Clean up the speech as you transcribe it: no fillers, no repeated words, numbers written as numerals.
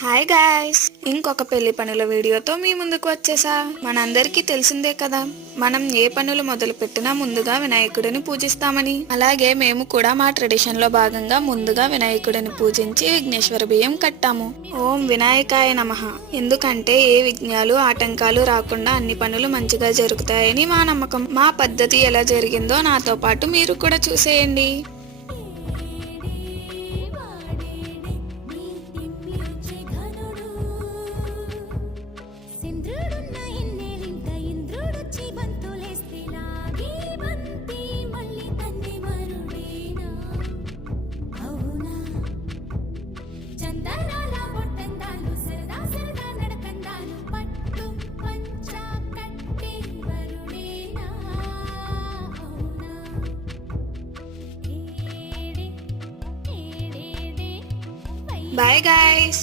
Hi guys, ఇంకొక పెళ్లి పనుల వీడియోతో మీ ముందుకు వచ్చేసా. మనందరికీ తెలిసిందే కదా, మనం ఏ పనులు మొదలు పెట్టినా ముందుగా వినాయకుడిని పూజిస్తామని. అలాగే మేము కూడా మా ట్రెడిషన్ లో భాగంగా ముందుగా వినాయకుడిని పూజించి విఘ్నేశ్వర బియ్యం కట్టాము. ఓం వినాయకాయ నమః. ఎందుకంటే ఏ విఘ్నాలు ఆటంకాలు రాకుండా అన్ని పనులు మంచిగా జరుగుతాయని మా నమ్మకం. మా పద్ధతి ఎలా జరిగిందో నాతో పాటు మీరు కూడా చూసేయండి. Bye guys.